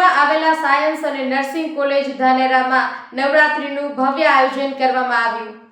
ધાનેરામાં આવેલા સાયન્સ અને nursing college ધાનેરામાં નવરાત્રીનું ભવ્ય આયોજન કરવામાં આવ્યું.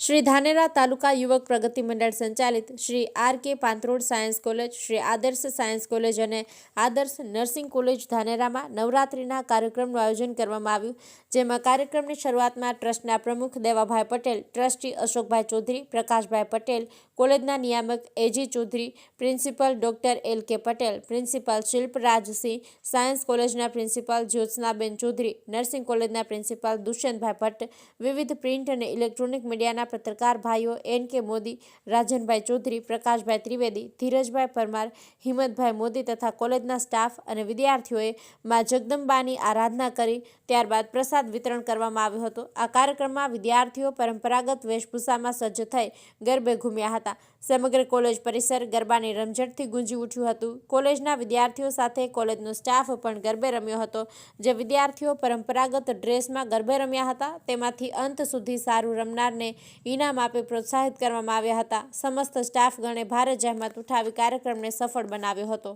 શ્રી ધાનેરા તાલુકા યુવક પ્રગતિ મંડળ સંચાલિત Shri R K પાંતરોડ science college, Shri આદર્શ સાયન્સ કોલેજ અને આદર્શ નર્સિંગ કોલેજ ધાનેરામાં નવરાત્રિના કાર્યક્રમનું આયોજન કરવામાં આવ્યું, જેમાં કાર્યક્રમની શરૂઆતમાં ટ્રસ્ટના પ્રમુખ દેવાભાઈ પટેલ, ટ્રસ્ટી અશોકભાઈ ચૌધરી, પ્રકાશભાઈ પટેલ, કોલેજના નિયામક A G Chaudhari, principal doctor L K Patel, principal Shilparajsinh science કોલેજના પ્રિન્સિપાલ જ્યોત્સનાબેન ચૌધરી, નર્સિંગ કોલેજના પ્રિન્સિપાલ દુષ્યંતભાઈ ભટ્ટ, વિવિધ પ્રિન્ટ અને ઇલેક્ટ્રોનિક મીડિયાના પત્રકાર ભાઈઓ એન કે મોદી, રાજનભાઈ ચૌધરી, પ્રકાશભાઈ ત્રિવેદી, ધીરજભાઈ પરમાર, હિંમતભાઈ મોદી તથા કોલેજના સ્ટાફ અને વિદ્યાર્થીઓએ મા જગદંબાની આરાધના કરી, ત્યારબાદ પ્રસાદ વિતરણ કરવામાં આવ્યો હતો. આ કાર્યક્રમમાં વિદ્યાર્થીઓ પરંપરાગત વેશભૂષામાં સજ્જ થઈ ગરબે ઘૂમ્યા હતા. સમગ્ર કોલેજ પરિસર ગરબાની રમઝટથી ગુંજી ઉઠ્યું હતું. કોલેજના વિદ્યાર્થીઓ સાથે કોલેજનો સ્ટાફ પણ ગરબે રમ્યો હતો, જે વિદ્યાર્થીઓ પરંપરાગત ડ્રેસમાં ગરબે રમ્યા હતા. તેમાંથી અંત સુધી સારું રમનારને ઇનામ આપી પ્રોત્સાહિત કરવામાં આવ્યા હતા. સમસ્ત સ્ટાફગણે ભારે જહેમત ઉઠાવી કાર્યક્રમને સફળ બનાવ્યો હતો.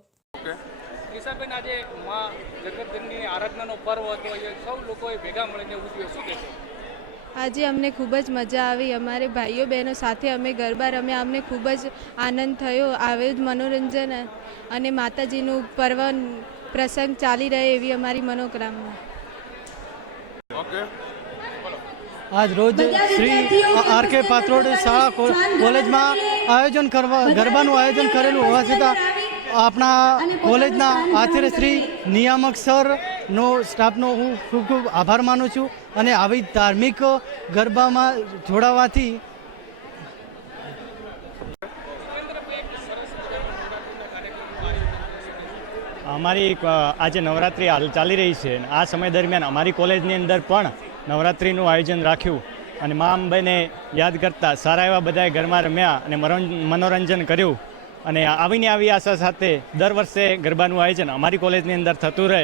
ઈશાબેન આજે માં જગતજનની આરાધનાનો પર્વ હતો. એ સૌ લોકોએ ભેગા મળીને ઉજવ્યો. શું કહેશો? આજે અમને ખૂબ જ મજા આવી. અમારે ભાઈઓ બહેનો સાથે અમે ગરબા રમ્યા. અમને ખૂબ જ આનંદ થયો. આવે જ મનોરંજન અને માતાજીનું પર્વ પ્રસંગ ચાલી રહે એવી અમારી મનોકામના. આજ રોજ શ્રી આર કે પાત્રોડ શાળા કોલેજમાં આયોજન કરવા ગરબાનું આયોજન કરેલું હોવા છતાં આપણા કોલેજના આચાર્ય શ્રી નિયામક સરનો સ્ટાફનો હું ખૂબ ખૂબ આભાર માનું છું અને આવી ધાર્મિક ગરબામાં જોડાવાથી અમારી આજે નવરાત્રિ હાલ ચાલી રહી છે આ સમય દરમિયાન અમારી કોલેજની અંદર પણ નવરાત્રિનું આયોજન રાખ્યું અને મા અંબેને યાદ કરતા સારા એવા બધાએ ઘરમાં રમ્યા અને મનોરંજન કર્યું. અને આવીને આવી આશા સાથે દર વર્ષે ગરબાનું આયોજન અમારી કોલેજની અંદર થતું રહે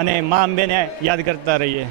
અને મા અંબેને યાદ કરતા રહીએ.